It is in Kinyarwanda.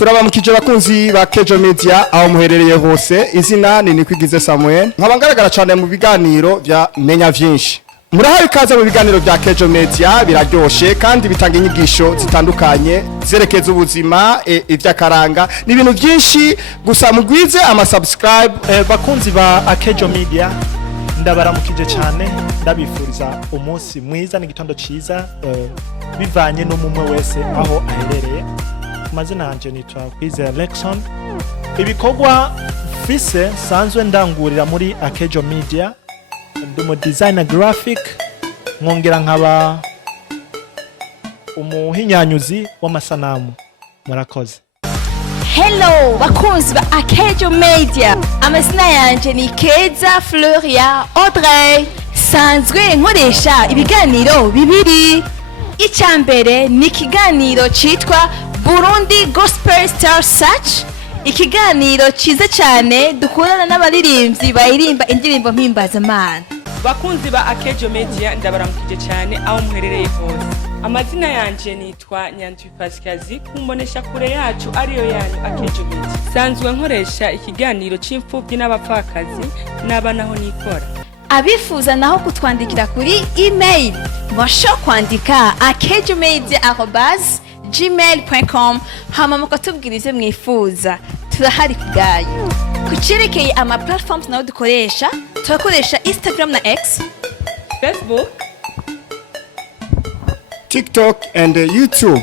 turabamukije bakunzi ba AKEJO MEDIA aho muherereye hose. Izina ni Ikaze Samuel, nkaba ngaragara cyane mu biganiro bya menya vyinshi. Murahaye ikaze mu biganiro bya AKEJO MEDIA, biraryoshe kandi bitanga inyigisho zitandukanye zerekeza ubuzima ivy'akaranga n'ibintu byinshi. Gusa mugwize ama subscribe. Bakunzi ba AKEJO MEDIA, ndabaramukije cyane, ndabifuriza umunsi mwiza n'igitondo ciza bivanye n'umumwe wese aho aherereye. Mazina yanje nitwa Ikaze Alexon. Ibikorwa fise sanzwe ndangurira muri AKEJO MEDIA, ndumo designer graphic, nkongera nkaba umuhinyanyuzi w'amasanamu. Murakoze. Hello bakunzi ba AKEJO MEDIA, amazina yanje ni Keza Floria Audrey. Sanzwe nkoresha ibiganiro bibiri. Icyambere ni ikiganiro citwa Burundi Gospel Star Search, ikiganiro ciza cyane dukorana n'abaririmbyi bayirimba indirimbo mpimbazamana. Bakunzi ba AKEJO MEDIA, ndabaramukije cyane aho muherereye hose. Amazina yanje nitwa Pasikazi, kumbonesha kure yacu ariyo yanyu AKEJO MEDIA. Sanzwe nkoresha ikiganiro c'imfuvyi n'abapfakazi n'abanaho nikora. Abifuza naho kutwandikira kuri email, basho kwandika akejomedia@gmail.com, hama mukatubwirize mwifuza, turahari kugayo. Kucerekeye ama platforms naho dukoresha, turakoresha Instagram na X, Facebook, TikTok and YouTube.